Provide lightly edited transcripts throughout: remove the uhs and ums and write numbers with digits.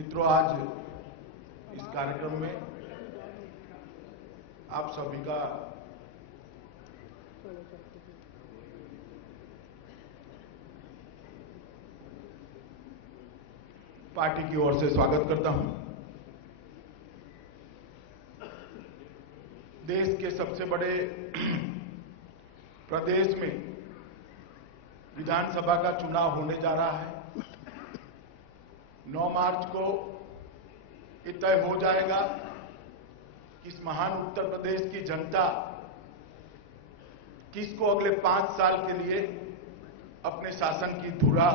मित्रों, आज इस कार्यक्रम में आप सभी का पार्टी की ओर से स्वागत करता हूं। देश के सबसे बड़े प्रदेश में विधानसभा का चुनाव होने जा रहा है। 9 मार्च को ये तय हो जाएगा कि इस महान उत्तर प्रदेश की जनता किसको अगले 5 साल के लिए अपने शासन की धुरा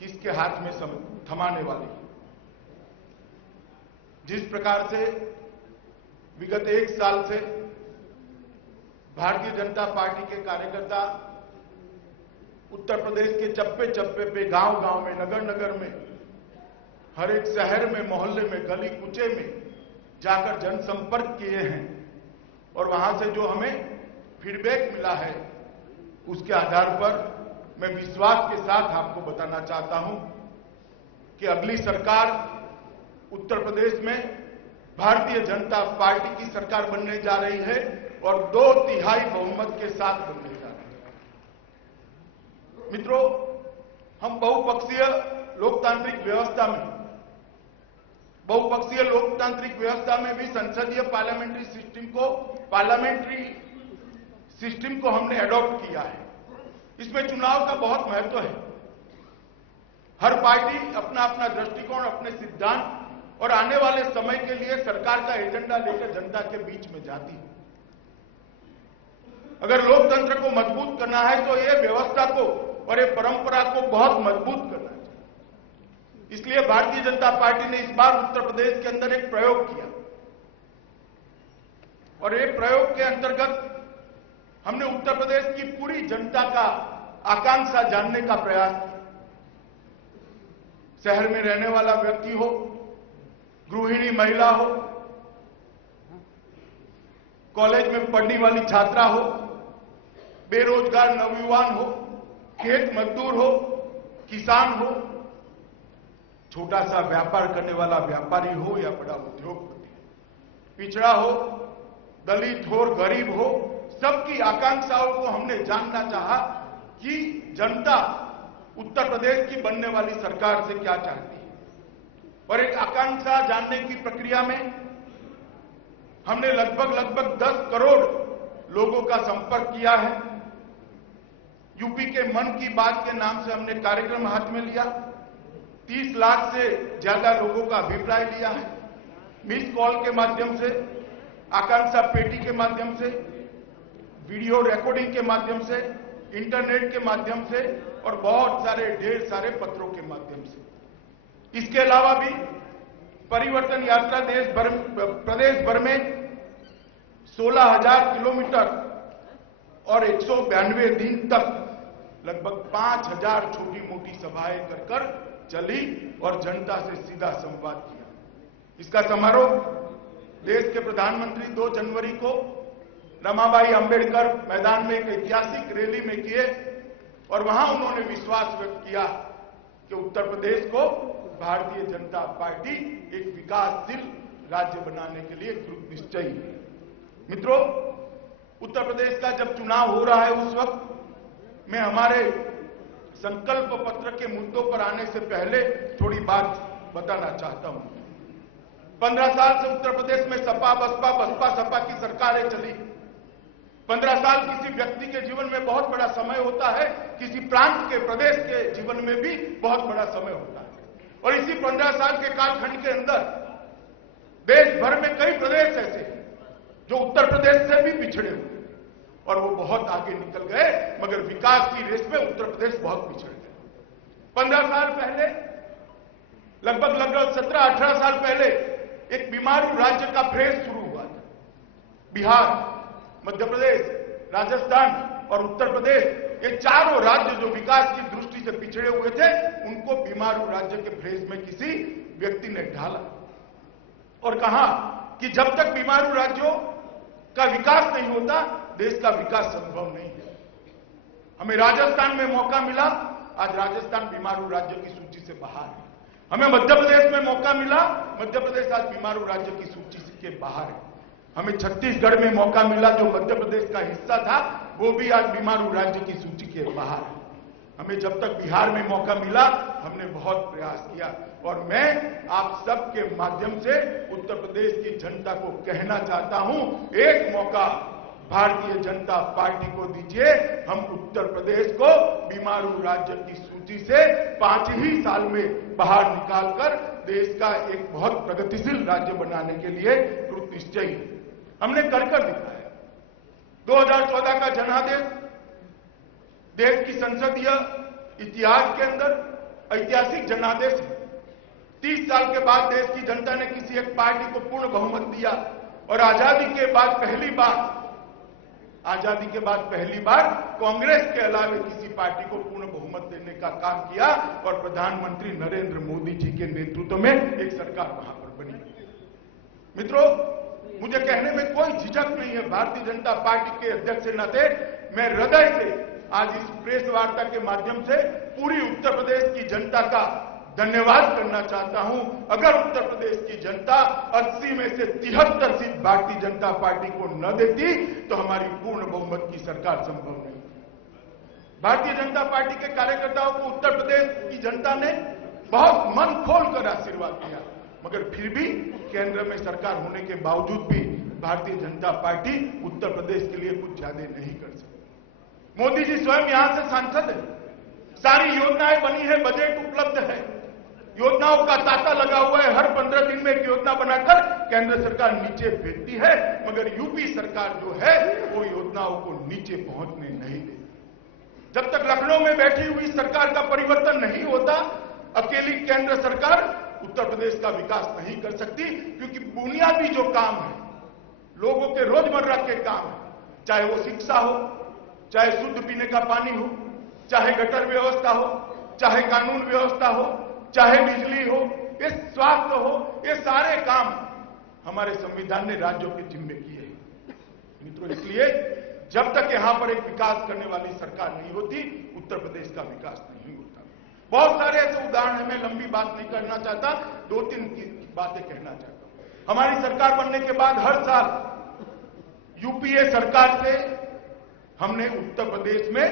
किसके हाथ में थमाने वाली है। जिस प्रकार से विगत 1 साल से भारतीय जनता पार्टी के कार्यकर्ता उत्तर प्रदेश के चप्पे चप्पे पे, गांव गांव में, नगर नगर में, हर एक शहर में, मोहल्ले में, गली कूचे में जाकर जनसंपर्क किए हैं और वहां से जो हमें फीडबैक मिला है उसके आधार पर मैं विश्वास के साथ आपको बताना चाहता हूं कि अगली सरकार उत्तर प्रदेश में भारतीय जनता पार्टी की सरकार बनने जा रही है और 2/3 बहुमत के साथ बनने जा रही है। मित्रों, हम बहुपक्षीय लोकतांत्रिक व्यवस्था में भी संसदीय पार्लियामेंट्री सिस्टम को हमने एडॉप्ट किया है। इसमें चुनाव का बहुत महत्व है। हर पार्टी अपना अपना दृष्टिकोण, अपने सिद्धांत और आने वाले समय के लिए सरकार का एजेंडा लेकर जनता के बीच में जाती है। अगर लोकतंत्र को मजबूत करना है तो ये व्यवस्था को और ये परंपरा को बहुत मजबूत करना चाहिए। इसलिए भारतीय जनता पार्टी ने इस बार उत्तर प्रदेश के अंदर एक प्रयोग किया और एक प्रयोग के अंतर्गत हमने उत्तर प्रदेश की पूरी जनता का आकांक्षा जानने का प्रयास किया। शहर में रहने वाला व्यक्ति हो, गृहिणी महिला हो, कॉलेज में पढ़ने वाली छात्रा हो, बेरोजगार नवयुवान हो, खेत मजदूर हो, किसान हो, छोटा सा व्यापार करने वाला व्यापारी हो या बड़ा उद्योगपति, पिछड़ा हो, दलित हो, गरीब हो, सबकी आकांक्षाओं को हमने जानना चाहा कि जनता उत्तर प्रदेश की बनने वाली सरकार से क्या चाहती है। और एक आकांक्षा जानने की प्रक्रिया में हमने लगभग 10 करोड़ लोगों का संपर्क किया है। यूपी के मन की बात के नाम से हमने कार्यक्रम हाथ में लिया। 30 लाख से ज्यादा लोगों का अभिप्राय लिया है। मिस कॉल के माध्यम से, आकांक्षा पेटी के माध्यम से, वीडियो रिकॉर्डिंग के माध्यम से, इंटरनेट के माध्यम से और बहुत सारे ढेर सारे पत्रों के माध्यम से। इसके अलावा भी परिवर्तन यात्रा प्रदेश भर में 16,000 किलोमीटर और 192 दिन तक लगभग 5,000 छोटी मोटी सभाएं कर चली और जनता से सीधा संवाद किया। इसका समारोह देश के प्रधानमंत्री 2 जनवरी को रमाबाई अंबेडकर मैदान में एक ऐतिहासिक रैली में किए और वहां उन्होंने विश्वास व्यक्त किया कि उत्तर प्रदेश को भारतीय जनता पार्टी एक विकासशील राज्य बनाने के लिए कृत निश्चयी है। मित्रों, उत्तर प्रदेश का जब चुनाव हो रहा है उस वक्त मैं हमारे संकल्प पत्र के मुद्दों पर आने से पहले थोड़ी बात बताना चाहता हूं। 15 साल से उत्तर प्रदेश में सपा बसपा की सरकारें चली। 15 साल किसी व्यक्ति के जीवन में बहुत बड़ा समय होता है, किसी प्रांत के, प्रदेश के जीवन में भी बहुत बड़ा समय होता है। और इसी 15 साल के कालखंड के अंदर देश भर में कई प्रदेश ऐसे हैं जो उत्तर प्रदेश से भी पिछड़े हुए और वो बहुत आगे निकल गए, मगर विकास की रेस में उत्तर प्रदेश बहुत पिछड़ गए। 15 साल पहले, लगभग 17-18 साल पहले एक बीमारू राज्य का फेज शुरू हुआ था। बिहार, मध्य प्रदेश, राजस्थान और उत्तर प्रदेश, ये चारों राज्य जो विकास की दृष्टि से पिछड़े हुए थे, उनको बीमारू राज्य के फेज में किसी व्यक्ति ने ढाला और कहा कि जब तक बीमारू राज्यों का विकास नहीं होता, देश का विकास संभव नहीं है। हमें राजस्थान में मौका मिला, आज राजस्थान बीमारू राज्य की सूची से बाहर है। हमें मध्य प्रदेश में मौका मिला, मध्य प्रदेश आज बीमारू राज्य की सूची के बाहर है। हमें छत्तीसगढ़ में मौका मिला, जो मध्य प्रदेश का हिस्सा था, वो भी आज बीमारू राज्य की सूची के बाहर है। हमें जब तक बिहार में मौका मिला, हमने बहुत प्रयास किया। और मैं आप सबके माध्यम से उत्तर प्रदेश की जनता को कहना चाहता हूं, एक मौका भारतीय जनता पार्टी को दीजिए। हम उत्तर प्रदेश को बीमारू राज्य की सूची से 5 ही साल में बाहर निकालकर देश का एक बहुत प्रगतिशील राज्य बनाने के लिए कृत निश्चयी है। हमने कर दिखाया। 2014 का जनादेश देश की संसदीय इतिहास के अंदर ऐतिहासिक जनादेश है। 30 साल के बाद देश की जनता ने किसी एक पार्टी को पूर्ण बहुमत दिया और आजादी के बाद पहली बार कांग्रेस के अलावे किसी पार्टी को पूर्ण बहुमत देने का काम किया और प्रधानमंत्री नरेंद्र मोदी जी के नेतृत्व में एक सरकार वहां पर बनी। मित्रों, मुझे कहने में कोई झिझक नहीं है। भारतीय जनता पार्टी के अध्यक्ष के नाते मैं हृदय से आज इस प्रेस वार्ता के माध्यम से पूरी उत्तर प्रदेश की जनता का धन्यवाद करना चाहता हूं। अगर उत्तर प्रदेश की जनता 80 में से 73 सीट भारतीय जनता पार्टी को न देती तो हमारी पूर्ण बहुमत की सरकार संभव नहीं। भारतीय जनता पार्टी के कार्यकर्ताओं को उत्तर प्रदेश की जनता ने बहुत मन खोलकर आशीर्वाद दिया, मगर फिर भी केंद्र में सरकार होने के बावजूद भी भारतीय जनता पार्टी उत्तर प्रदेश के लिए कुछ ज्यादा नहीं कर सकती। मोदी जी स्वयं यहां से सांसद है, सारी योजनाएं बनी है, बजट उपलब्ध है, योजनाओं का तांता लगा हुआ है। हर 15 दिन में एक योजना बनाकर केंद्र सरकार नीचे भेजती है, मगर यूपी सरकार जो है वो योजनाओं को नीचे पहुंचने नहीं देती। जब तक लखनऊ में बैठी हुई सरकार का परिवर्तन नहीं होता, अकेली केंद्र सरकार उत्तर प्रदेश का विकास नहीं कर सकती, क्योंकि बुनियादी जो काम है, लोगों के रोजमर्रा के काम है, चाहे वो शिक्षा हो, चाहे शुद्ध पीने का पानी हो, चाहे गटर व्यवस्था हो, चाहे कानून व्यवस्था हो, चाहे बिजली हो, ये स्वास्थ्य हो, ये सारे काम हमारे संविधान ने राज्यों के जिम्मे किए हैं। मित्रों, इसलिए जब तक यहां पर एक विकास करने वाली सरकार नहीं होती, उत्तर प्रदेश का विकास नहीं होता। बहुत सारे ऐसे उदाहरण हैं, मैं लंबी बात नहीं करना चाहता, 2-3 बातें कहना चाहता हूं। हमारी सरकार बनने के बाद हर साल यूपीए सरकार से हमने उत्तर प्रदेश में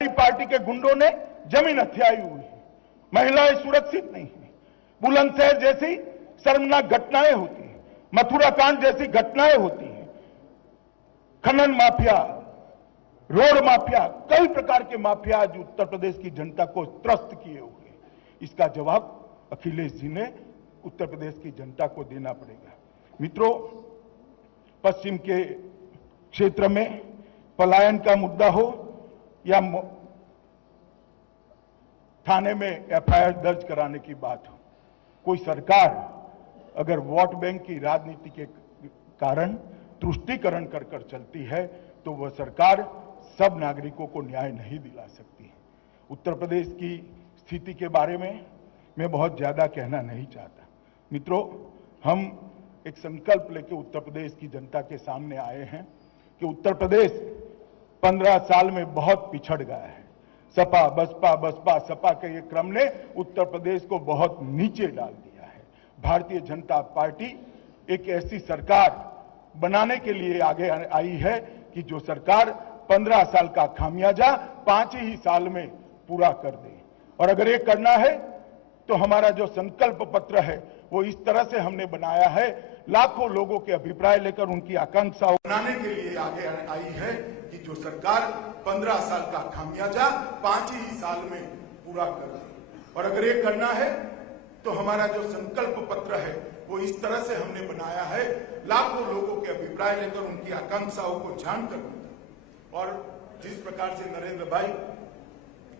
एक पार्टी के गुंडों ने जमीन हथियाई हुई है, महिलाएं सुरक्षित नहीं है, बुलंदशहर जैसी शर्मनाक घटनाएं होती है, मथुरा कांड जैसी घटनाएं होती है, खनन माफिया, रोड माफिया, कई प्रकार के माफिया आज उत्तर प्रदेश की जनता को त्रस्त किए हुए हैं। इसका जवाब अखिलेश जी ने उत्तर प्रदेश की जनता को देना पड़ेगा। मित्रों, पश्चिम के क्षेत्र में पलायन का मुद्दा हो या थाने में एफआईआर दर्ज कराने की बात हो, कोई सरकार अगर वोट बैंक की राजनीति के कारण तुष्टीकरण कर चलती है तो वह सरकार सब नागरिकों को न्याय नहीं दिला सकती है। उत्तर प्रदेश की स्थिति के बारे में मैं बहुत ज्यादा कहना नहीं चाहता। मित्रों, हम एक संकल्प लेकर उत्तर प्रदेश की जनता के सामने आए हैं कि उत्तर प्रदेश 15 साल में बहुत पिछड़ गया है। सपा बसपा सपा के ये क्रम ने उत्तर प्रदेश को बहुत नीचे डाल दिया है। भारतीय जनता पार्टी एक ऐसी सरकार बनाने के लिए आगे आई है कि जो सरकार 15 साल का खामियाजा 5 ही साल में पूरा कर दे। और अगर ये करना है तो हमारा जो संकल्प पत्र है वो इस तरह से हमने बनाया है, लाखों लोगों के अभिप्राय लेकर उनकी आकांक्षाओं बनाने के लिए आगे आई है कि कि जो सरकार 15 साल का खामियाजा 5 ही साल में पूरा कर दे। और अगर ये करना है तो हमारा जो संकल्प पत्र है वो इस तरह से हमने बनाया है, लाखों लोगों के अभिप्राय लेकर, उनकी आकांक्षाओं को जानकर, और जिस प्रकार से नरेंद्र भाई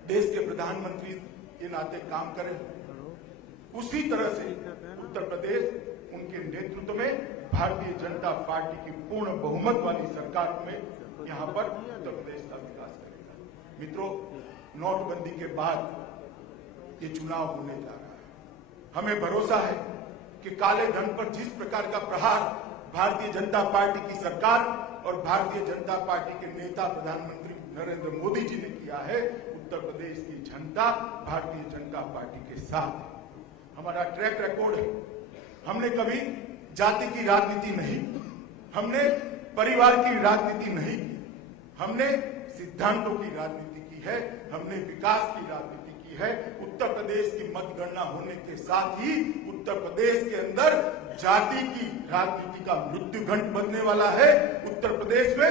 देश के प्रधानमंत्री के नाते काम करें, उसी तरह से उत्तर प्रदेश उनके नेतृत्व में भारतीय जनता पार्टी की पूर्ण बहुमत वाली सरकार में यहां पर उत्तर प्रदेश का विकास करेगा। मित्रों, नोटबंदी के बाद ये चुनाव होने जा रहा है। हमें भरोसा है कि काले धन पर जिस प्रकार का प्रहार भारतीय जनता पार्टी की सरकार और भारतीय जनता पार्टी के नेता प्रधानमंत्री नरेंद्र मोदी जी ने किया है, उत्तर प्रदेश की जनता भारतीय जनता पार्टी के साथ है। हमारा ट्रैक रिकॉर्ड है, हमने कभी जाति की राजनीति नहीं की, हमने परिवार की राजनीति नहीं की, हमने सिद्धांतों की राजनीति की है, हमने विकास की राजनीति की है। उत्तर प्रदेश की मतगणना होने के साथ ही उत्तर प्रदेश के अंदर जाति की राजनीति का मृत्यु घंट बनने वाला है। उत्तर प्रदेश में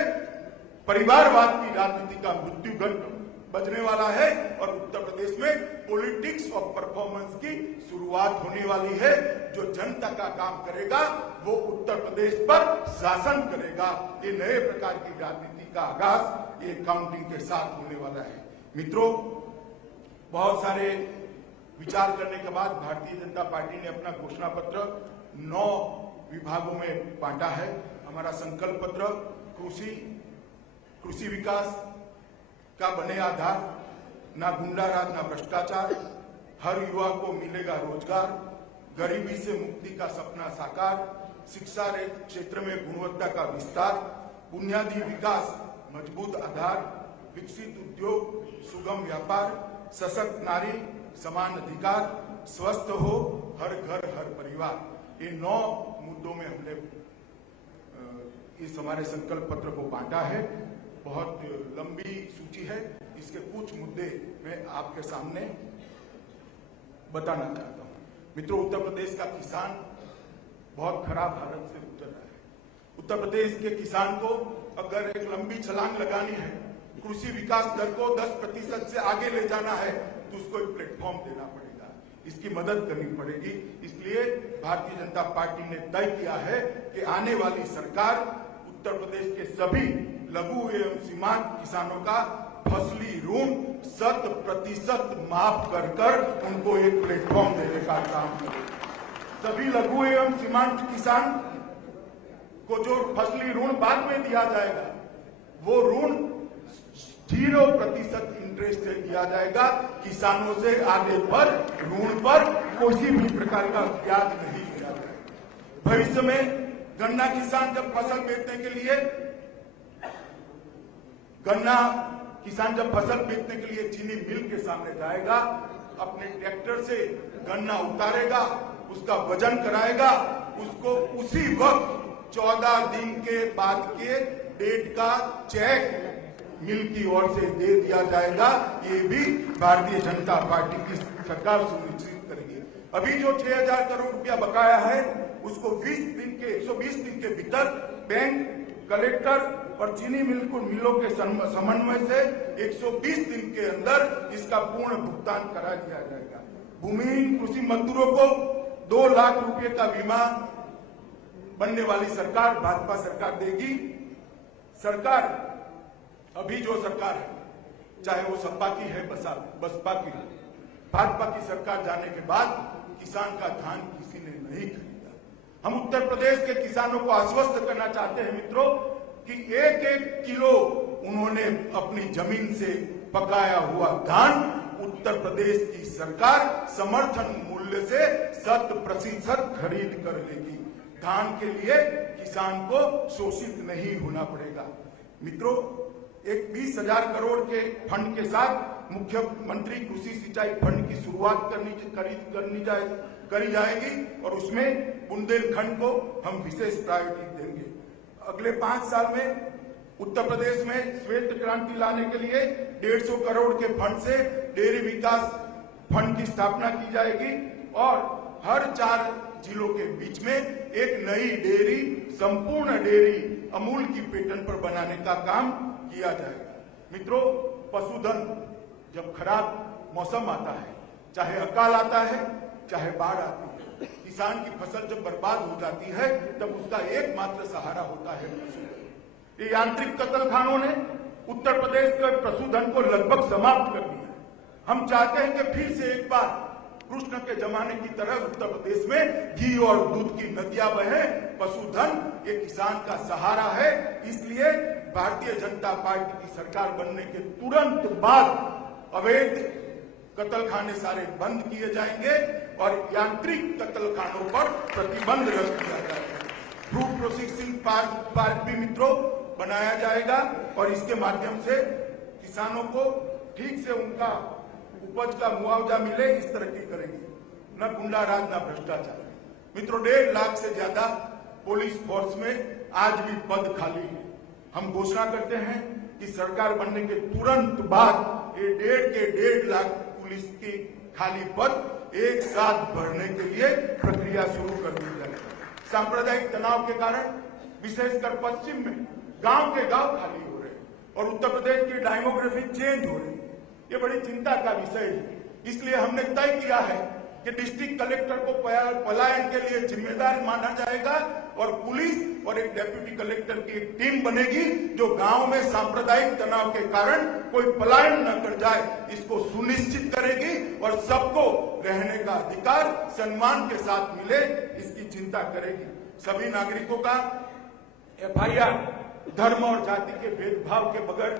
परिवारवाद की राजनीति का मृत्यु घंट बजने वाला है और उत्तर प्रदेश में पॉलिटिक्स ऑफ परफॉर्मेंस की शुरुआत होने वाली है। जो जनता का काम करेगा वो उत्तर प्रदेश पर शासन करेगा। ये नए प्रकार की राजनीति का आगाज ये काउंटिंग के साथ होने वाला है। मित्रों, बहुत सारे विचार करने के बाद भारतीय जनता पार्टी ने अपना घोषणा पत्र 9 विभागों में बांटा है। हमारा संकल्प पत्र कृषि विकास का बने आधार, ना गुंडाराज ना भ्रष्टाचार, हर युवा को मिलेगा रोजगार, गरीबी से मुक्ति का सपना साकार, शिक्षा क्षेत्र में गुणवत्ता का विस्तार, बुनियादी विकास मजबूत आधार, विकसित उद्योग सुगम व्यापार, सशक्त नारी समान अधिकार, स्वस्थ हो हर घर हर परिवार। ये 9 मुद्दों में हमने इस हमारे संकल्प पत्र को बांटा है। बहुत लंबी सूची है, इसके कुछ मुद्दे मैं आपके सामने बताना चाहता हूं। मित्रों, उत्तर प्रदेश का किसान बहुत खराब हालत से गुजर रहा है। उत्तर प्रदेश के किसान को अगर एक लंबी छलांग लगानी है, कृषि विकास दर को 10% से आगे ले जाना है, तो उसको एक प्लेटफॉर्म देना पड़ेगा, इसकी मदद करनी पड़ेगी। इसलिए भारतीय जनता पार्टी ने तय किया है कि आने वाली सरकार उत्तर प्रदेश के सभी लघु एवं सीमांत किसानों का फसली ऋण 100% माफ कर उनको एक प्लेटफॉर्म देने का काम करेगी। सभी लघु एवं सीमांत किसान को जो फसली ऋण बाद में दिया जाएगा, वो ऋण 0% इंटरेस्ट से दिया जाएगा। किसानों से आगे पर ऋण पर किसी भी प्रकार का ब्याज नहीं दिया जाएगा। भविष्य में गन्ना किसान जब फसल बेचने के लिए चीनी मिल के सामने जाएगा, अपने ट्रैक्टर से गन्ना उतारेगा, उसका वजन कराएगा, उसको उसी वक्त 14 दिन के बाद के डेट का चेक मिल की ओर से दे दिया जाएगा। ये भी भारतीय जनता पार्टी की सरकार सुनिश्चित करेगी। अभी जो 6000 करोड़ रुपया बकाया है, उसको 120 दिन के भीतर बैंक, कलेक्टर और चीनी मिलों के समन्वय से 120 दिन के अंदर इसका पूर्ण भुगतान करा दिया जाएगा। भूमिहीन कृषि मजदूरों को 2 लाख रुपए का बीमा बनने वाली सरकार भाजपा सरकार देगी। सरकार, अभी जो सरकार है, चाहे वो सपा की है बसपा की है, भाजपा की सरकार जाने के बाद किसान का धान किसी ने नहीं खरीदा। हम उत्तर प्रदेश के किसानों को आश्वस्त करना चाहते हैं मित्रों कि 1-1 किलो उन्होंने अपनी जमीन से पकाया हुआ धान उत्तर प्रदेश की सरकार समर्थन मूल्य से 100% खरीद कर लेगी। धान के लिए किसान को शोषित नहीं होना पड़ेगा। मित्रों, एक 20,000 करोड़ के फंड के साथ मुख्यमंत्री कृषि सिंचाई फंड की शुरुआत करी जाएगी और उसमें बुंदेलखंड को हम विशेष प्रायोरिटी देंगे। अगले 5 साल में उत्तर प्रदेश में श्वेत क्रांति लाने के लिए 150 करोड़ के फंड से डेयरी विकास फंड की स्थापना की जाएगी और हर 4 जिलों के बीच में एक नई डेयरी, संपूर्ण डेयरी अमूल की पैटर्न पर बनाने का काम किया जाएगा। मित्रों, पशुधन जब खराब मौसम आता है, चाहे अकाल आता है, चाहे बाढ़ आती है, किसान की फसल जब बर्बाद हो जाती है, तब उसका एकमात्र सहारा होता है पशुधन। ये यांत्रिक कत्लखानों ने उत्तर प्रदेश के पशुधन को लगभग समाप्त कर दिया है। हम चाहते हैं कि फिर से एक बार कृष्ण के जमाने की तरह उत्तर प्रदेश में घी और दूध की नदियां बहे। पशुधन ये किसान का सहारा है। इसलिए भारतीय जनता पार्टी की सरकार बनने के तुरंत बाद अवैध कत्लखाने सारे बंद किए जाएंगे और यांत्रिक कत्लखानों पर प्रतिबंध रख दिया जाएगा। फ्रूट प्रोसेसिंग पार्क भी मित्रों बनाया जाएगा और इसके माध्यम से किसानों को ठीक से उनका उपज का मुआवजा मिले, इस तरक्की करेंगे। न गुंडा राज, न भ्रष्टाचार। मित्रों, 1.5 लाख से ज्यादा पुलिस फोर्स में आज भी पद खाली है। हम घोषणा करते हैं कि सरकार बनने के तुरंत बाद ये 1.5 लाख पुलिस की खाली पद एक साथ भरने के लिए प्रक्रिया शुरू कर दी जाएगी। सांप्रदायिक तनाव के कारण विशेषकर पश्चिम में गांव के गांव खाली हो रहे हैं और उत्तर प्रदेश की डेमोग्राफी चेंज हो रही है। ये बड़ी चिंता का विषय है। इसलिए हमने तय किया है कि डिस्ट्रिक्ट कलेक्टर को पलायन के लिए जिम्मेदार माना जाएगा और पुलिस और एक डेप्यूटी कलेक्टर की एक टीम बनेगी जो गांव में सांप्रदायिक तनाव के कारण कोई पलायन न कर जाए, इसको सुनिश्चित करेगी और सबको रहने का अधिकार सम्मान के साथ मिले, इसकी चिंता करेगी। सभी नागरिकों का FIR धर्म और जाति के भेदभाव के बगैर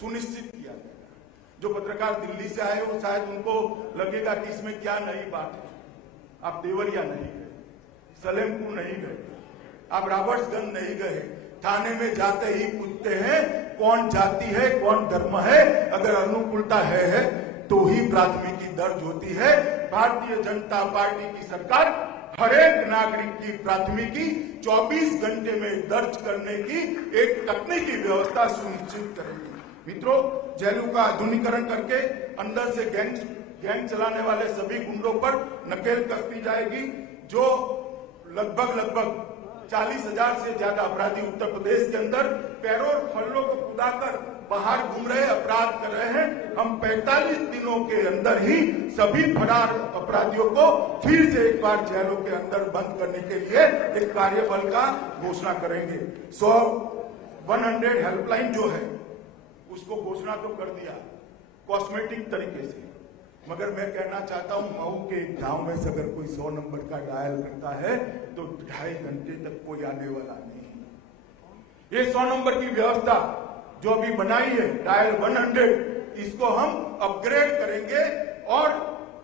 सुनिश्चित किया जाएगा। जो पत्रकार दिल्ली से आए हो, शायद उनको लगेगा कि इसमें क्या नई बात है। आप देवरिया नहीं गए, सलेमपुर नहीं गए, आप रॉबर्ट्सगंज नहीं गए। थाने में जाते ही पूछते हैं कौन जाति है, कौन धर्म है। अगर अनुकूलता है तो ही प्राथमिकी दर्ज होती है। भारतीय जनता पार्टी की सरकार हर एक नागरिक की प्राथमिकी 24 घंटे में दर्ज करने की एक तकनीकी व्यवस्था सुनिश्चित करेगी। मित्रों, जेलों का आधुनिकीकरण करके अंदर से गैंग चलाने वाले सभी गुंडों पर नकेल कसती जाएगी। जो लगभग 40,000 से ज्यादा अपराधी उत्तर प्रदेश के अंदर पैरों और फलों को कुदाकर बाहर घूम रहे, अपराध कर रहे हैं, हम 45 दिनों के अंदर ही सभी फरार अपराधियों को फिर से एक बार जेलों के अंदर बंद करने के लिए एक कार्यबल का घोषणा करेंगे। 100 हेल्पलाइन जो है उसको घोषणा तो कर दिया कॉस्मेटिक तरीके से, मगर मैं कहना चाहता हूं मऊ के गांव में से अगर कोई 100 नंबर का डायल करता है तो 2.5 घंटे तक कोई आने वाला नहीं। ये 100 नंबर की व्यवस्था जो अभी बनाई है डायल 100, इसको हम अपग्रेड करेंगे और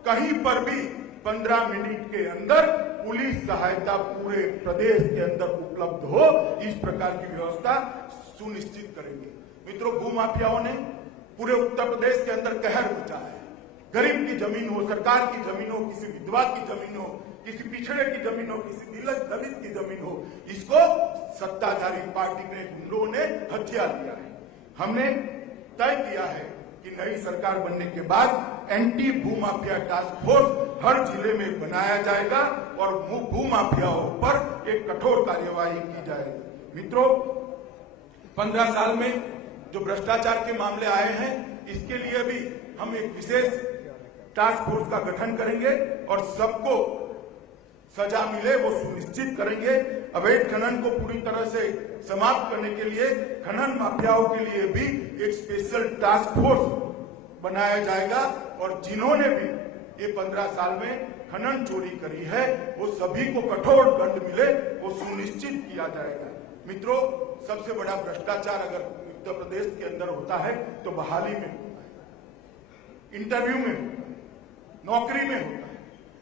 कहीं पर भी 15 मिनट के अंदर पुलिस सहायता पूरे प्रदेश के अंदर उपलब्ध हो, इस प्रकार की व्यवस्था सुनिश्चित करेंगे। मित्रों, भूमाफियाओं ने पूरे उत्तर प्रदेश के अंदर कहर मचा है। गरीब की जमीन हो, सरकार की जमीन हो, किसी विधवा की जमीन हो, किसी पिछड़े की जमीन हो, किसी दलित की जमीन हो, इसको सत्ताधारी पार्टी के गुंडों ने हथिया लिया है। हमने तय किया है कि नई सरकार बनने के बाद एंटी भूमाफिया टास्क फोर्स हर जिले में बनाया जाएगा और भूमाफियाओं पर एक कठोर कार्यवाही की जाएगी। मित्रों, 15 साल में जो भ्रष्टाचार के मामले आए हैं, इसके लिए भी हम एक विशेष टास्क फोर्स का गठन करेंगे और सबको सजा मिले वो सुनिश्चित करेंगे। अवैध खनन को पूरी तरह से समाप्त करने के लिए खनन माफियाओं के लिए भी एक स्पेशल टास्क फोर्स बनाया जाएगा और जिन्होंने भी ये 15 साल में खनन चोरी करी है वो सभी को कठोर दंड मिले, वो सुनिश्चित किया जाएगा। मित्रों, सबसे बड़ा भ्रष्टाचार अगर उत्तर प्रदेश के अंदर होता है तो बहाली में, इंटरव्यू में, नौकरी में होता है।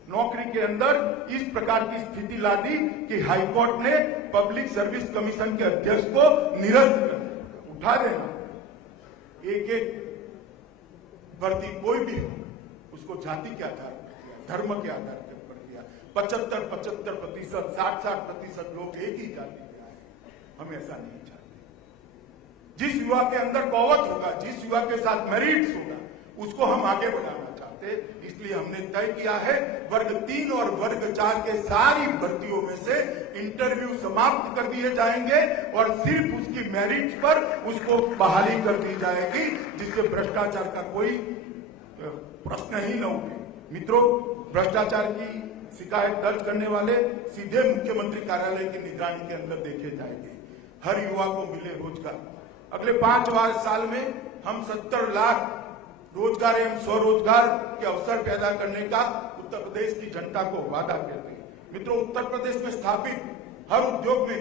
नौकरी के अंदर इस प्रकार की स्थिति ला दी कि हाईकोर्ट ने पब्लिक सर्विस कमीशन के अध्यक्ष को निरस्त कर उठा देना। एक भर्ती कोई भी हो उसको जाति के आधार पर किया, धर्म के आधार पर किया। 75-75%, 60-60% लोग एक ही जाति के आए। हम ऐसा नहीं चाहते। जिस युवा के अंदर कौवत होगा, जिस युवा के साथ मेरिट्स होगा, उसको हम आगे बढ़ाना चाहते हैं। इसलिए हमने तय किया है वर्ग 3 और वर्ग 4 के सारी भर्तियों में से इंटरव्यू समाप्त कर दिए जाएंगे और सिर्फ उसकी मेरिट्स पर उसको बहाली कर दी जाएगी, जिससे भ्रष्टाचार का कोई प्रश्न ही न उठे। मित्रों, भ्रष्टाचार की शिकायत दर्ज करने वाले सीधे मुख्यमंत्री कार्यालय की निगरानी के अंदर देखे जाएंगे। हर युवा को मिले रोजगार। अगले 5 साल में हम 70 लाख रोजगार एवं स्वरोजगार के अवसर पैदा करने का उत्तर प्रदेश की जनता को वादा करते हैं। मित्रों, उत्तर प्रदेश में स्थापित हर उद्योग में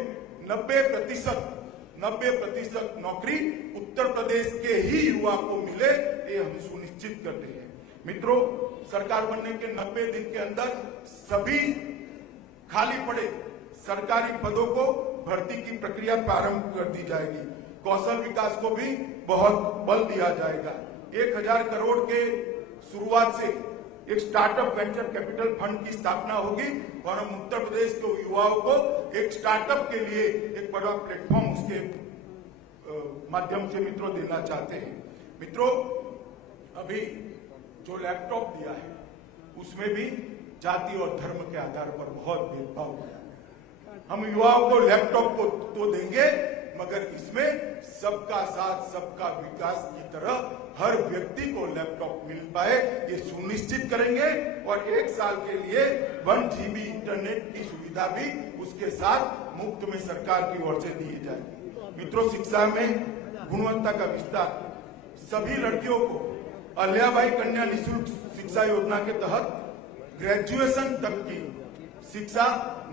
90% नौकरी उत्तर प्रदेश के ही युवा को मिले, ये हम सुनिश्चित करते हैं। मित्रों, सरकार बनने के 90 दिन के अंदर सभी खाली पड़े सरकारी पदों को भर्ती की प्रक्रिया प्रारंभ कर दी जाएगी। कौशल विकास को भी बहुत बल दिया जाएगा। 1000 करोड़ के शुरुआत से एक स्टार्टअप वेंचर कैपिटल फंड की स्थापना होगी और हम उत्तर प्रदेश के युवाओं को एक स्टार्टअप के लिए एक बड़ा प्लेटफॉर्म उसके माध्यम से मित्रों देना चाहते हैं। मित्रों, अभी जो लैपटॉप दिया है उसमें भी जाति और धर्म के आधार पर बहुत भेदभाव किया है। हम युवाओं को लैपटॉप को तो देंगे, मगर इसमें सबका साथ सबका विकास की तरह हर व्यक्ति को लैपटॉप मिल पाए, ये सुनिश्चित करेंगे। और 1 साल के लिए 1 GB इंटरनेट की सुविधा भी उसके साथ मुफ्त में सरकार की ओर से दी जाएगी। मित्रों, शिक्षा में गुणवत्ता का विस्तार। सभी लड़कियों को अहिल्याबाई कन्या निःशुल्क शिक्षा योजना के तहत ग्रेजुएशन तक की शिक्षा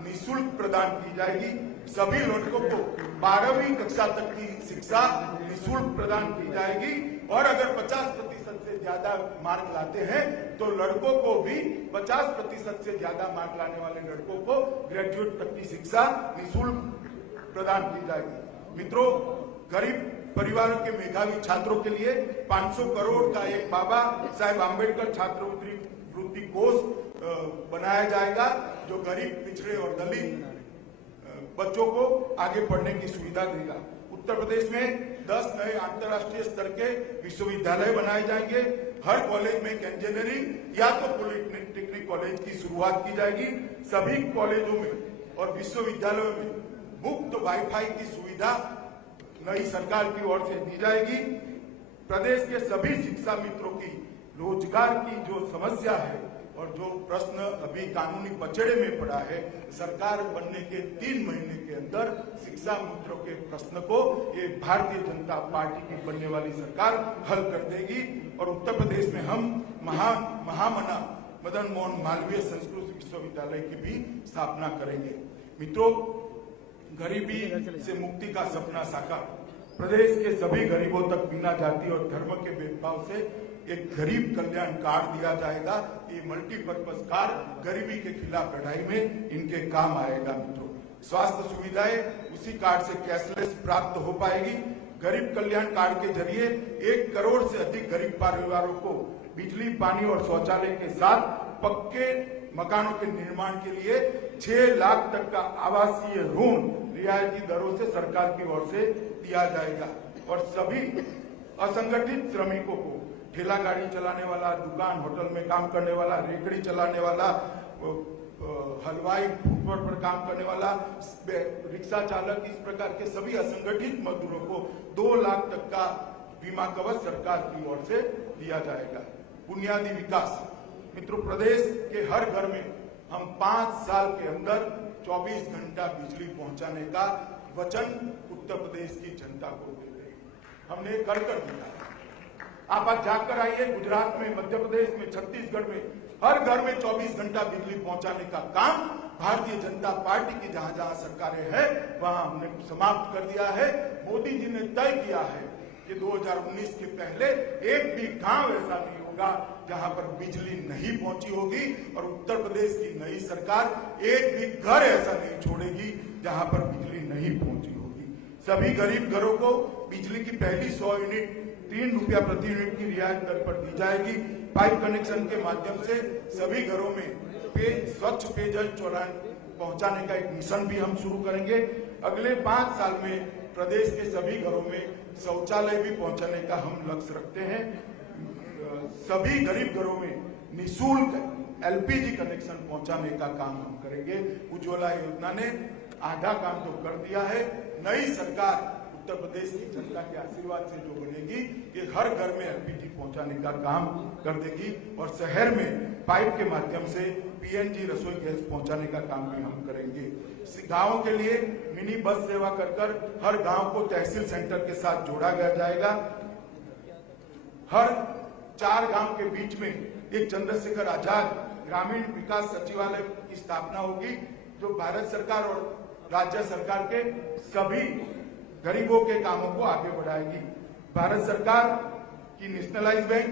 निःशुल्क प्रदान की जाएगी। सभी लड़कों को 12वीं कक्षा तक की शिक्षा निःशुल्क प्रदान की जाएगी और अगर 50% से ज्यादा मार्क लाते हैं तो लड़कों को भी 50% से ज्यादा मार्क लाने वाले लड़कों को ग्रेजुएट तक की शिक्षा निःशुल्क प्रदान की जाएगी। मित्रों, गरीब परिवारों के मेधावी छात्रों के लिए 500 करोड़ का एक बाबा साहेब आम्बेडकर छात्रवृत्ति कोष बनाया जाएगा, जो गरीब, पिछड़े और दलित बच्चों को आगे पढ़ने की सुविधा देगा। उत्तर प्रदेश में 10 नए अंतर्राष्ट्रीय स्तर के विश्वविद्यालय बनाए जाएंगे। हर कॉलेज में एक इंजीनियरिंग या तो पॉलिटेक्निक कॉलेज की शुरुआत की जाएगी। सभी कॉलेजों में और विश्वविद्यालयों में मुफ्त वाईफाई की सुविधा नई सरकार की ओर से दी जाएगी। प्रदेश के सभी शिक्षा मित्रों की रोजगार की जो समस्या है और जो प्रश्न अभी कानूनी पचड़े में पड़ा है, सरकार बनने के 3 महीने के अंदर शिक्षा मित्रों के प्रश्न को ये भारतीय जनता पार्टी की बनने वाली सरकार हल कर देगी। और उत्तर प्रदेश में हम महामना मदन मोहन मालवीय संस्कृत विश्वविद्यालय की भी स्थापना करेंगे। मित्रों, गरीबी से मुक्ति का सपना साकार। प्रदेश के सभी गरीबों तक बिना जाति और धर्म के भेदभाव से एक गरीब कल्याण कार्ड दिया जाएगा। ये मल्टीपर्पज कार्ड गरीबी के खिलाफ लड़ाई में इनके काम आएगा। मित्रों, स्वास्थ्य सुविधाएं उसी कार्ड से कैशलेस प्राप्त हो पाएगी। गरीब कल्याण कार्ड के जरिए 1 करोड़ से अधिक गरीब परिवारों को बिजली, पानी और शौचालय के साथ पक्के मकानों के निर्माण के लिए 6 लाख तक का आवासीय ऋण रियायती दरों से सरकार की ओर से दिया जाएगा। और सभी असंगठित श्रमिकों को, ठेला गाड़ी चलाने वाला, दुकान होटल में काम करने वाला, रेकड़ी चलाने वाला, हलवाई, फुटपाथ पर काम करने वाला, रिक्शा चालक, इस प्रकार के सभी असंगठित मजदूरों को 2 लाख तक का बीमा कवच सरकार की ओर से दिया जाएगा। बुनियादी विकास। मित्रों, प्रदेश के हर घर में हम 5 साल के अंदर 24 घंटा बिजली पहुंचाने का वचन उत्तर प्रदेश की जनता को दे रहे हैं। हमने कर दिया। आप आज जाकर आइए, गुजरात में, मध्य प्रदेश में, छत्तीसगढ़ में हर घर में 24 घंटा बिजली पहुंचाने का काम भारतीय जनता पार्टी की जहां जहां सरकारें हैं वहां हमने समाप्त कर दिया है। मोदी जी ने तय किया है कि 2019 के पहले एक भी गांव ऐसा नहीं होगा जहां पर बिजली नहीं पहुंची होगी। और उत्तर प्रदेश की नई सरकार एक भी घर ऐसा नहीं छोड़ेगी जहां पर बिजली नहीं पहुंची होगी। सभी गरीब घरों को बिजली की पहली 100 यूनिट 3 रुपया प्रति यूनिट की रियायत दर पर दी जाएगी। पाइप कनेक्शन के माध्यम से सभी घरों में स्वच्छ पेयजल पहुंचाने का एक मिशन भी हम शुरू करेंगे। अगले 5 साल में प्रदेश के सभी घरों में शौचालय भी पहुंचाने का हम लक्ष्य रखते हैं। सभी गरीब घरों में निःशुल्क एलपीजी कनेक्शन पहुंचाने का काम हम करेंगे। उज्ज्वला योजना ने आधा काम तो कर दिया है। नई सरकार उत्तर प्रदेश की जनता के आशीर्वाद से जो बनेगी, ये हर घर में एलपीजी पहुंचाने का काम कर देगी और शहर में पाइप के माध्यम से पीएनजी रसोई गैस पहुंचाने का काम भी हम करेंगे। गांवों के लिए मिनी बस सेवा कर हर गांव को तहसील सेंटर के साथ जोड़ा गया जाएगा। हर 4 गांव के बीच में एक चंद्रशेखर आजाद ग्रामीण विकास सचिवालय की स्थापना होगी, जो भारत सरकार और राज्य सरकार के सभी गरीबों के कामों को आगे बढ़ाएगी। भारत सरकार की नेशनलाइज बैंक,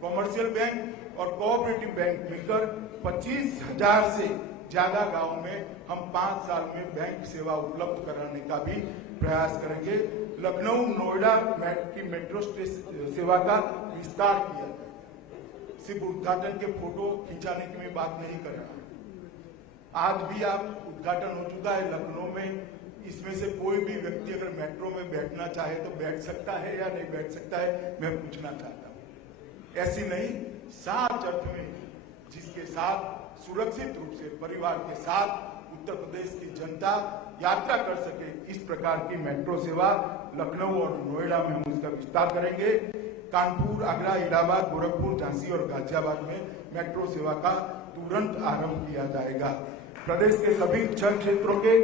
कॉमर्शियल बैंक और कोऑपरेटिव बैंक मिलकर 25,000 से ज्यादा गांवों में हम 5 साल में बैंक सेवा उपलब्ध कराने का भी प्रयास करेंगे। लखनऊ नोएडा की मेट्रो सेवा का विस्तार किया। सिर्फ उद्घाटन के फोटो खिंचाने की मैं बात नहीं कर रहा। आज भी आप उद्घाटन हो चुका है लखनऊ में। इसमें से कोई भी व्यक्ति अगर मेट्रो में बैठना चाहे तो बैठ सकता है या नहीं बैठ सकता है, मैं पूछना चाहता हूं। ऐसी नहीं, साच अर्थ में जिसके साथ सुरक्षित रूप से परिवार के साथ उत्तर प्रदेश की जनता यात्रा कर सके, इस प्रकार की मेट्रो सेवा लखनऊ और नोएडा में हम उसका विस्तार करेंगे। कानपुर, आगरा, इलाहाबाद, गोरखपुर, झांसी और गाजियाबाद में मेट्रो सेवा का तुरंत आरंभ किया जाएगा। प्रदेश के सभी 6 क्षेत्रों के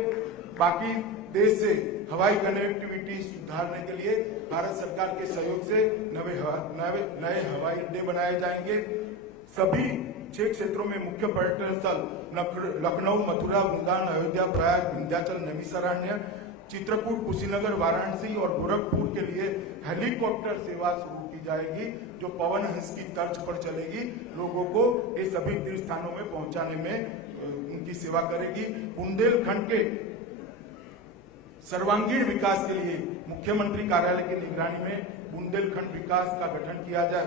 बाकी देश से हवाई कनेक्टिविटी सुधारने के लिए भारत सरकार के सहयोग से नए हवाई अड्डे बनाए जाएंगे। सभी 6 क्षेत्रों में मुख्य पर्यटन स्थल लखनऊ, मथुरा, वृंदावन, अयोध्या, प्रयाग, विंध्याचल, नैमिषारण्य, चित्रकूट, कुशीनगर, वाराणसी और गोरखपुर के लिए हेलीकॉप्टर सेवा शुरू की जाएगी, जो पवन हंस की तर्ज पर चलेगी। लोगों को ये सभी तीर्थ स्थानों में पहुंचाने में उनकी सेवा करेगी। बुंदेलखंड के सर्वांगीण विकास के लिए मुख्यमंत्री कार्यालय की निगरानी में बुंदेलखंड विकास का गठन किया जाए,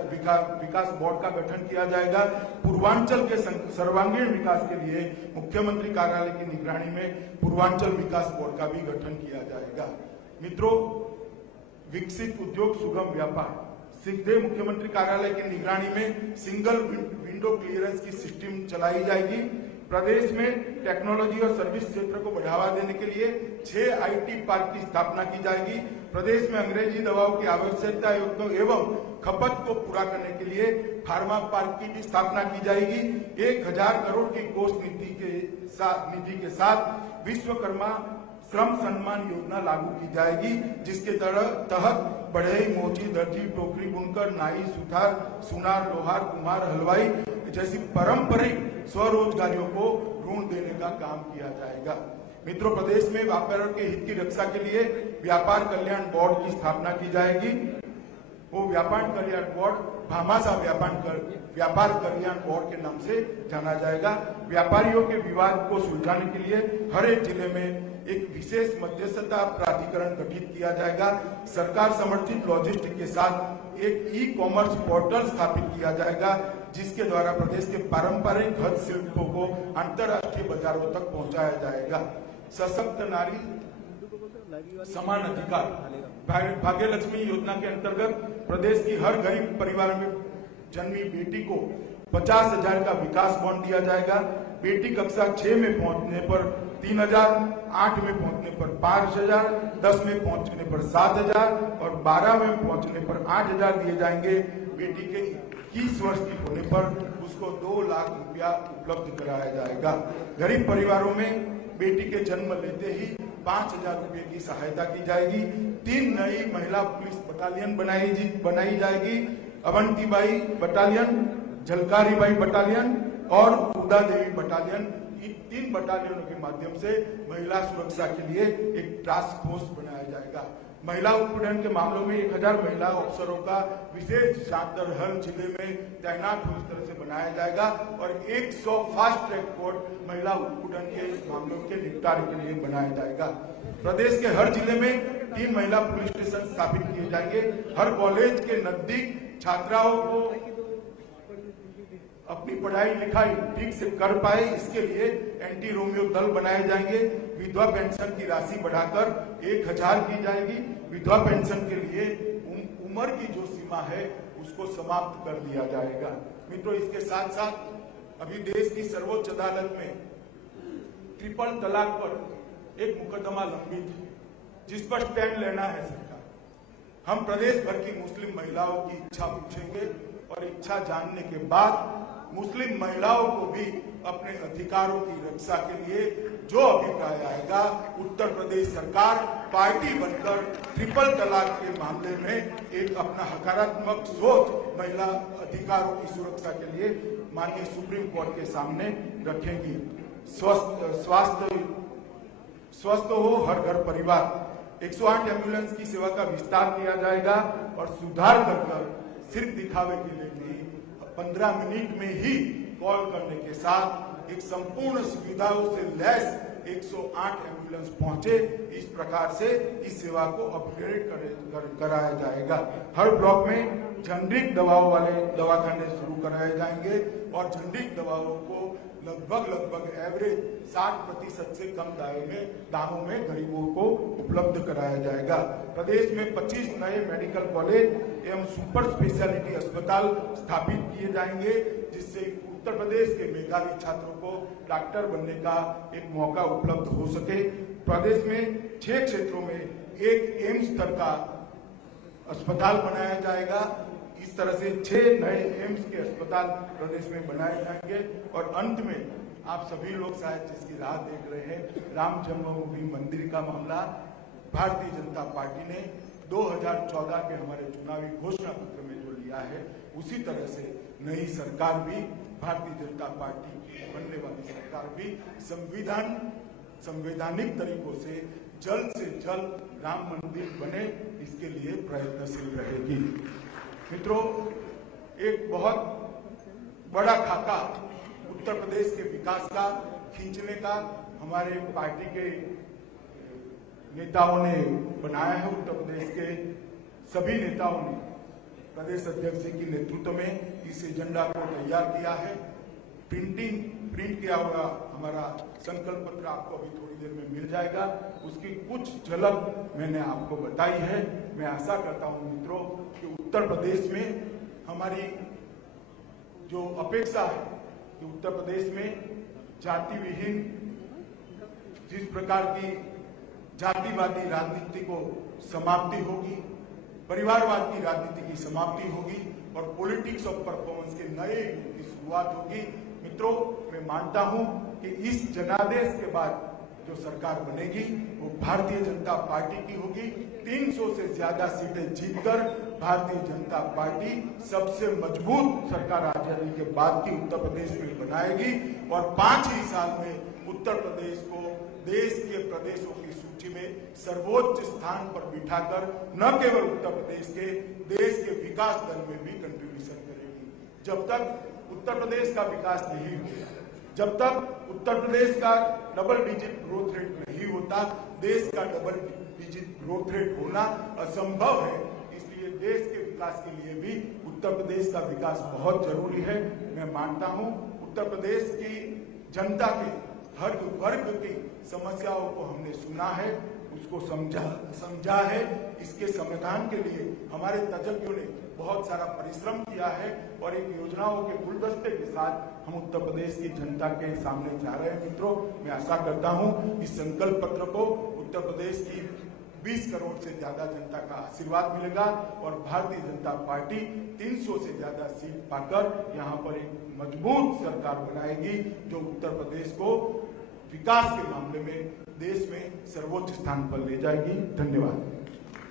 विकास बोर्ड का गठन किया जाएगा। पूर्वांचल के सर्वांगीण विकास के लिए मुख्यमंत्री कार्यालय की निगरानी में पूर्वांचल विकास बोर्ड का भी गठन किया जाएगा। मित्रों, विकसित उद्योग सुगम व्यापार, सीधे मुख्यमंत्री कार्यालय की निगरानी में सिंगल विंडो क्लियरेंस की सिस्टम चलाई जाएगी। प्रदेश में टेक्नोलॉजी और सर्विस क्षेत्र को बढ़ावा देने के लिए 6 आईटी पार्क की स्थापना की जाएगी। प्रदेश में अंग्रेजी दवाओं की आवश्यकता एवं खपत को पूरा करने के लिए फार्मा पार्क की भी स्थापना की जाएगी। 1000 करोड़ की कोष निधि के साथ विश्वकर्मा श्रम सम्मान योजना लागू की जाएगी, जिसके तहत बढ़ई, मोची, दर्जी, टोकरी बुनकर, नाई, सुथार, सुनार, लोहार, कुम्हार, हलवाई जैसी पारंपरिक स्वरोजगारियों को ऋण देने का काम किया जाएगा। मित्रों, प्रदेश में व्यापारियों के हित की रक्षा के लिए व्यापार कल्याण बोर्ड की स्थापना की जाएगी। वो व्यापार कल्याण बोर्ड भामाशाह व्यापार कल्याण बोर्ड के नाम से जाना जाएगा। व्यापारियों के विवाद को सुलझाने के लिए हर एक जिले में एक विशेष मध्यस्थता प्राधिकरण गठित किया जाएगा। सरकार समर्थित लॉजिस्टिक के साथ एक ई कॉमर्स पोर्टल स्थापित किया जाएगा, जिसके द्वारा प्रदेश के पारंपरिक हस्तशिल्पों को अंतर्राष्ट्रीय बाजारों तक पहुंचाया जाएगा। सशक्त नारी समान अधिकार भाग्य लक्ष्मी योजना के अंतर्गत प्रदेश की हर गरीब परिवार में जन्मी बेटी को 50,000 का विकास बॉन्ड दिया जाएगा। बेटी कक्षा 6 में पहुंचने पर 3,000, 8 में पहुंचने पर 5,000, 10 में पहुंचने पर 7,000 और 12 में पहुंचने पर 8,000 दिए जाएंगे। बेटी के 21 वर्ष की होने पर उसको 2 लाख रुपया उपलब्ध कराया जाएगा। गरीब परिवारों में बेटी के जन्म लेते ही 5,000 रुपए की सहायता की जाएगी। 3 नई महिला पुलिस बटालियन बनाई जाएगी। अवंतीबाई बटालियन, झलकारीबाई बटालियन और उदा देवी बटालियन, इन 3 बटालियनों के माध्यम से महिला सुरक्षा के लिए एक टास्क फोर्स बनाया जाएगा। महिला उत्पीड़न के मामलों में 1000 महिला अफसरों का विशेष जांच दल हर जिले में तैनात हो इस तरह से बनाया जाएगा और 100 फास्ट ट्रैक कोर्ट महिला उत्पीड़न के मामलों के निपटारे के लिए बनाया जाएगा। प्रदेश के हर जिले में 3 महिला पुलिस स्टेशन स्थापित किए जाएंगे। हर कॉलेज के नजदीक छात्राओं को अपनी पढ़ाई लिखाई ठीक से कर पाए, इसके लिए एंटी रोमियो दल बनाए जाएंगे। विधवा पेंशन की राशि बढ़ाकर 1,000 की जाएगी। विधवा पेंशन के लिए उम्र की जो सीमा है उसको समाप्त कर दिया जाएगा। मित्रों, इसके साथ साथ अभी देश की सर्वोच्च अदालत में ट्रिपल तलाक पर एक मुकदमा लंबित है, जिस पर स्टैंड लेना है सरकार। हम प्रदेश भर की मुस्लिम महिलाओं की इच्छा पूछेंगे और इच्छा जानने के बाद मुस्लिम महिलाओं को भी अपने अधिकारों की रक्षा के लिए जो अभिप्राय आएगा, उत्तर प्रदेश सरकार पार्टी बनकर ट्रिपल तलाक के मामले में एक अपना सकारात्मक सोच महिला अधिकारों की सुरक्षा के लिए माननीय सुप्रीम कोर्ट के सामने रखेंगी। स्वस्थ हो हर घर परिवार 108 एम्बुलेंस की सेवा का विस्तार किया जाएगा और सुधार कर सिर्फ दिखावे के लिए नहीं, 15 मिनट में ही कॉल करने के साथ एक संपूर्ण सुविधाओं से लैस 108 एम्बुलेंस पहुंचे। इस प्रकार से इस सेवा को अपग्रेड कराया जाएगा। हर ब्लॉक में जेनरिक दवाओं वाले दवाखाने शुरू कराए जाएंगे और जेनरिक दवाओं को लगभग एवरेज 60% से कम दामों में गरीबों को उपलब्ध कराया जाएगा। प्रदेश में 25 नए मेडिकल कॉलेज एवं सुपर स्पेशलिटी अस्पताल स्थापित किए जाएंगे, जिससे उत्तर प्रदेश के मेधावी छात्रों को डॉक्टर बनने का एक मौका उपलब्ध हो सके। प्रदेश में 6 क्षेत्रों में एक एम्स स्तर का अस्पताल बनाया जाएगा। इस तरह से 6 नए एम्स के अस्पताल प्रदेश में बनाए जाएंगे। और अंत में आप सभी लोग शायद जिसकी राह देख रहे हैं, राम जन्मभूमि मंदिर का मामला भारतीय जनता पार्टी ने 2014 के हमारे चुनावी घोषणा पत्र में जो लिया है, उसी तरह से नई सरकार भी, भारतीय जनता पार्टी की बनने वाली सरकार भी संवैधानिक तरीकों से जल्द राम मंदिर बने, इसके लिए प्रयत्नशील रहेगी। मित्रों, एक बहुत बड़ा खाका उत्तर प्रदेश के विकास का खींचने का हमारे पार्टी के नेताओं ने बनाया है। उत्तर प्रदेश के सभी नेताओं ने प्रदेश अध्यक्ष जी के नेतृत्व में इस एजेंडा को तैयार किया है। प्रिंट किया हुआ हमारा संकल्प पत्र आपको अभी थोड़ी देर में मिल जाएगा। उसकी कुछ झलक मैंने आपको बताई है। मैं आशा करता हूं मित्रों कि उत्तर प्रदेश में हमारी जो अपेक्षा है कि उत्तर प्रदेश में जाति विहीन, जिस प्रकार की जातिवादी राजनीति को समाप्ति होगी, परिवारवाद की राजनीति की समाप्ति होगी और पॉलिटिक्स ऑफ परफॉर्मेंस के नए युग की शुरुआत होगी। मित्रों, मैं मानता हूं कि इस जनादेश के बाद जो सरकार बनेगी वो भारतीय जनता पार्टी की होगी। 300 से ज्यादा सीटें जीतकर भारतीय जनता पार्टी सबसे मजबूत सरकार आजादी के बाद की उत्तर प्रदेश में बनाएगी और 5 ही साल में उत्तर प्रदेश को देश के प्रदेशों की सूची में सर्वोच्च स्थान पर बिठाकर न केवल उत्तर प्रदेश के, देश के विकास दर में भी कंट्रीब्यूशन करेगी। जब तक उत्तर प्रदेश का विकास नहीं होगा, जब तक उत्तर प्रदेश का डबल डिजिट ग्रोथ रेट नहीं होता, देश का डबल डिजिट ग्रोथ रेट होना असंभव है। इसलिए देश के विकास के लिए भी उत्तर प्रदेश का विकास बहुत जरूरी है। मैं मानता हूं उत्तर प्रदेश की जनता के हर वर्ग की समस्याओं को हमने सुना है, उसको समझा है। इसके समाधान के लिए हमारे तज्ञों ने बहुत सारा परिश्रम किया है और एक योजनाओं के गुलदस्ते के साथ हम उत्तर प्रदेश की जनता के सामने जा रहे हैं। मित्रों, मैं आशा करता हूं इस संकल्प पत्र को उत्तर प्रदेश की 20 करोड़ से ज्यादा जनता का आशीर्वाद मिलेगा और भारतीय जनता पार्टी 300 से ज्यादा सीट पाकर यहां पर एक मजबूत सरकार बनाएगी जो उत्तर प्रदेश को विकास के मामले में देश में सर्वोच्च स्थान पर ले जाएगी। धन्यवाद।